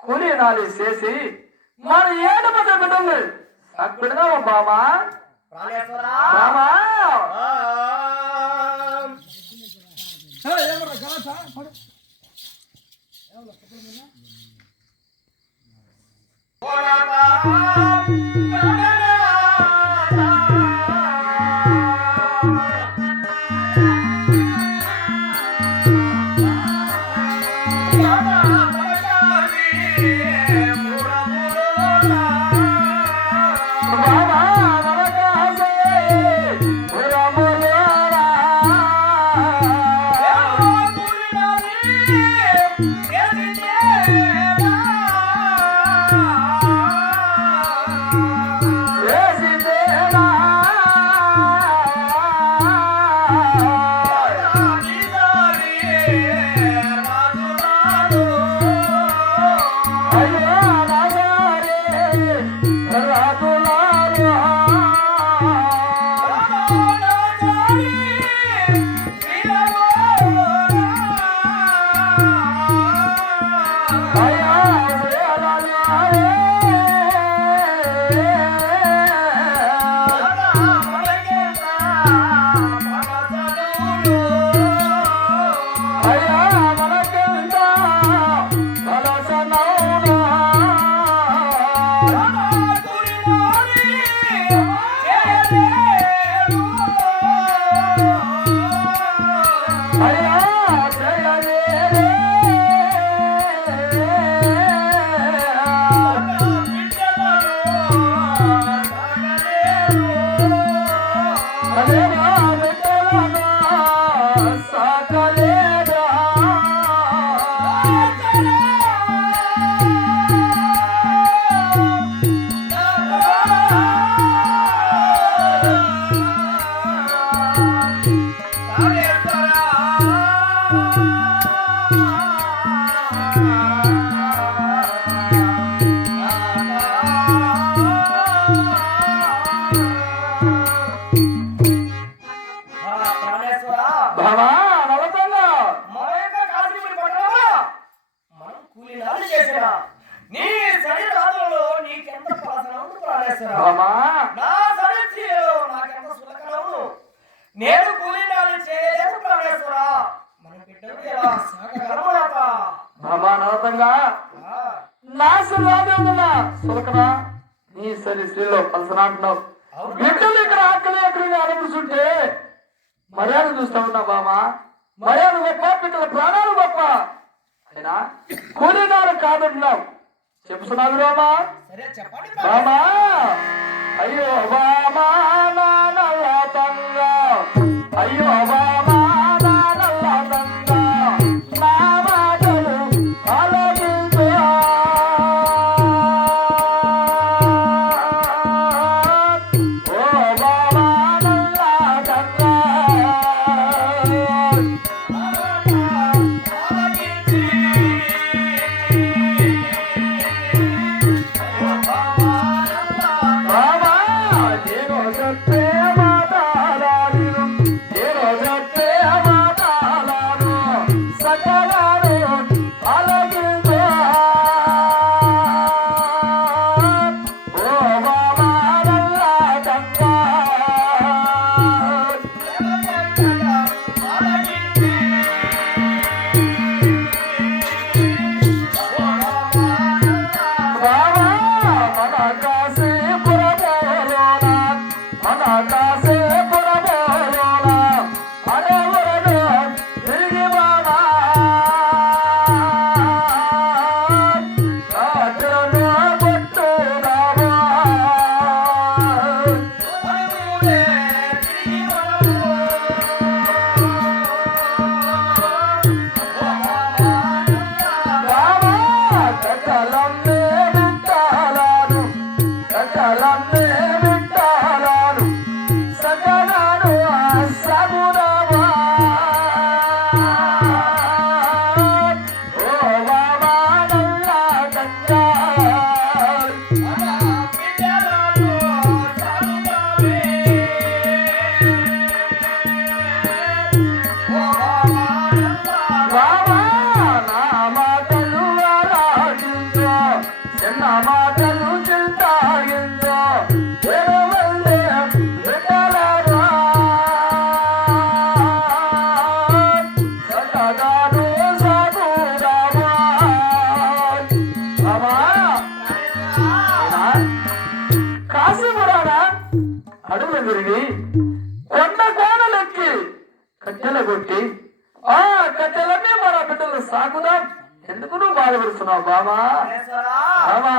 కూలీనాలు చేసి మన ఏడు మంది బిడ్డలు అక్కడున్నావా బామా. ప్రాణేశ్వరా బామా. ఆ. బావా నలతంగా మన యొక్క కాశీపురి పట్టణంలో మనం కూలీనాలు చేసినా నీ శరీర ఆదులలో నీకెంత పలసనవును ప్రాణేశ్వర? నా శరీరంలో నాకెంత సులకనవును నేను కూలీనాలు చేయలేదు ప్రాణేశ్వర. మన బిడ్డలు ఎలా సాగగలమనాథ బాబా నలతంగా నాశనాదేందునా సులకనా నీ సరి శ్రీలో పలసన అంటున్నావు. మర్యాద చూస్తా ఉన్నా బామా మర్యాద గొప్ప బిడ్డల ప్రాణాలు గొప్ప. అయినా కూలీనారు కాదంటున్నావు చెప్తున్నావు రామా. బామా అయ్యో బామా Yeah. అడుగు తిరిగి కొండ కోనలెక్కి కట్టెల కొట్టి ఆ కట్టెలన్నీ మన బిడ్డలు సాగుదాం. ఎందుకు నువ్వు బాధపడుతున్నావు బామా బామా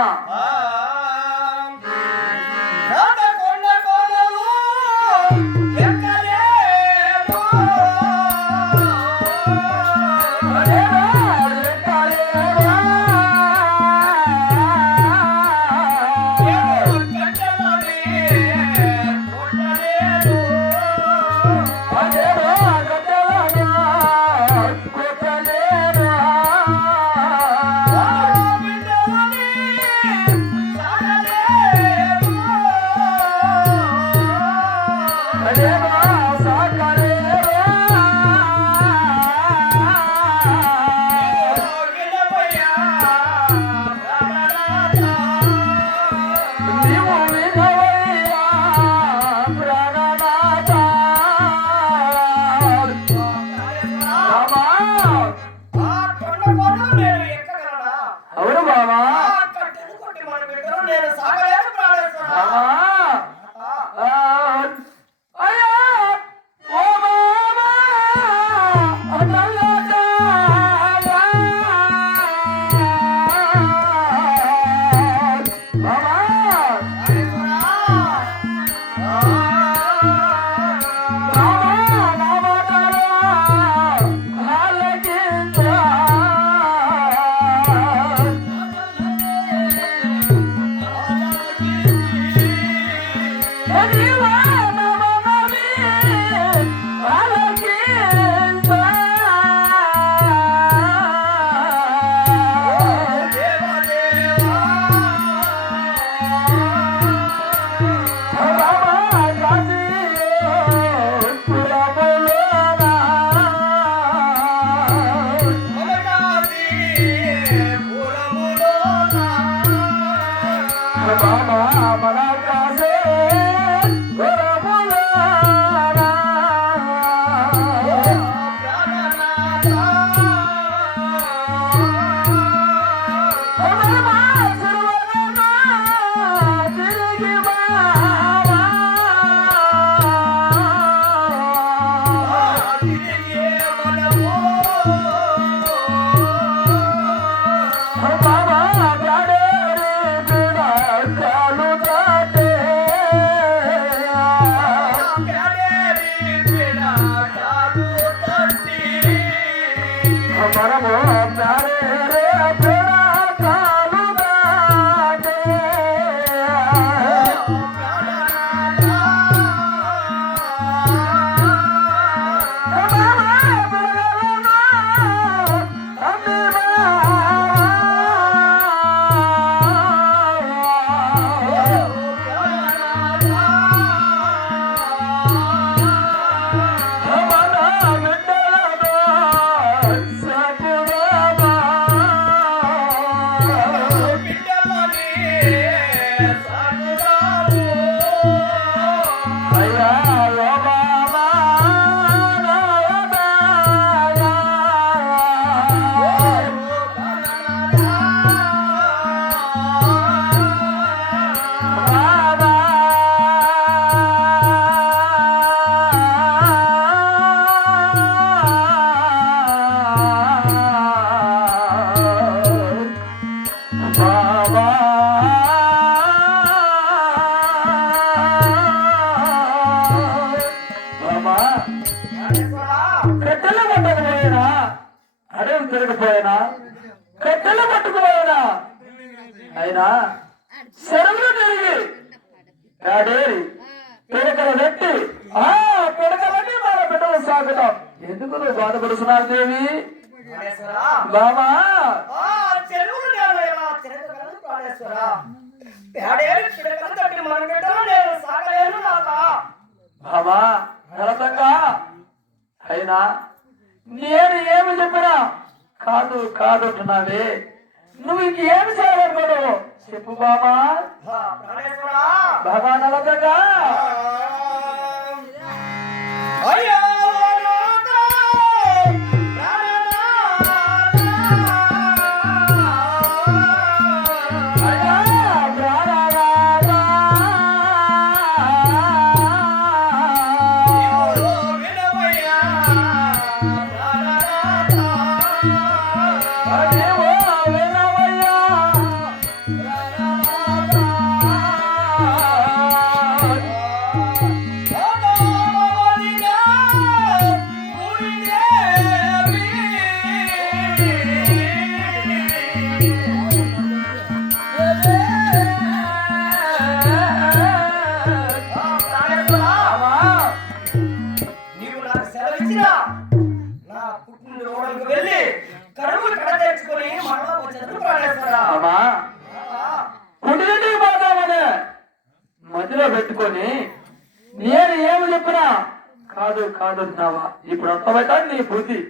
Thank you. का పట్టుకున్నావునా అయినా శరములు తిరిగి. ఏడేరి పిడకలు పెట్టి ఆ పిడకలన్నీ మన బిడ్డలు సాగుతాం. ఎందుకు నువ్వు బాధపడుతున్నావు దేవి? బాబా బాబా నలతంగా అయినా నేను ఏమి చెప్పినా కాదు కాదు అంటున్నావే. నువ్వు ఇంకేమి చేయకూడదు చెప్పు బాబా భగవాన్ అలగగా అయ్యా! అన్నావా నీ బుద్ధి.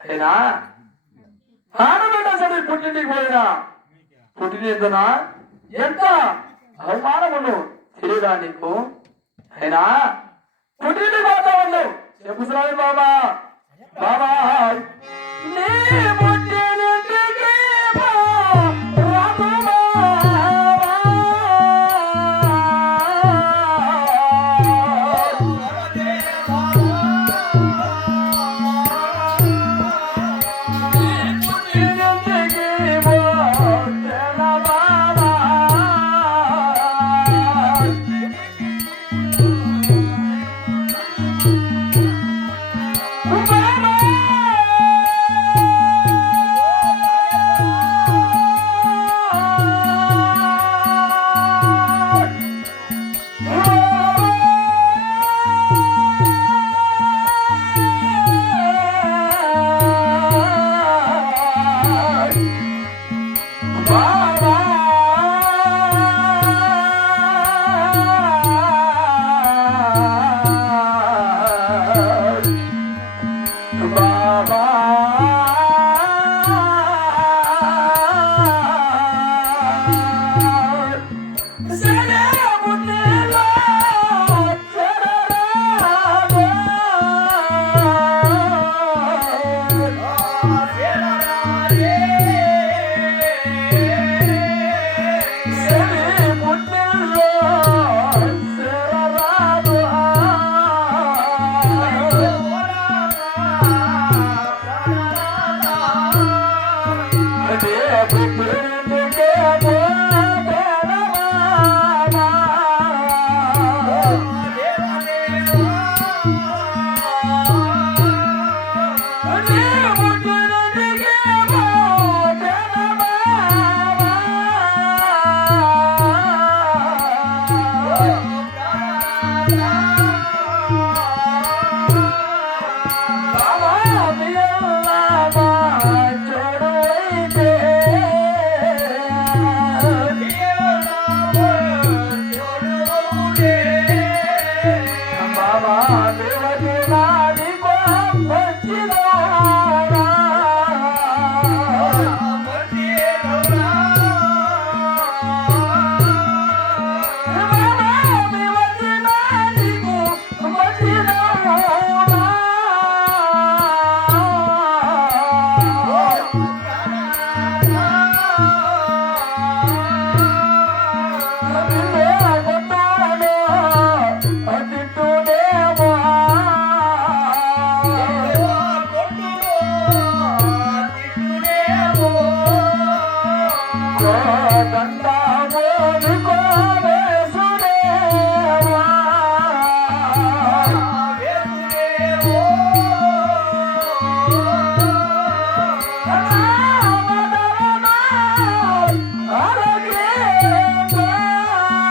అయినా? ఆడబెట్ట సరే పుట్టింటికి పోయినా? పుట్టినందున ఎంత? అవమానమును తెలియదా నీకు? అయినా? పుట్టింటికి పోతా ఉండవు చెప్పు బాబా. బాబా.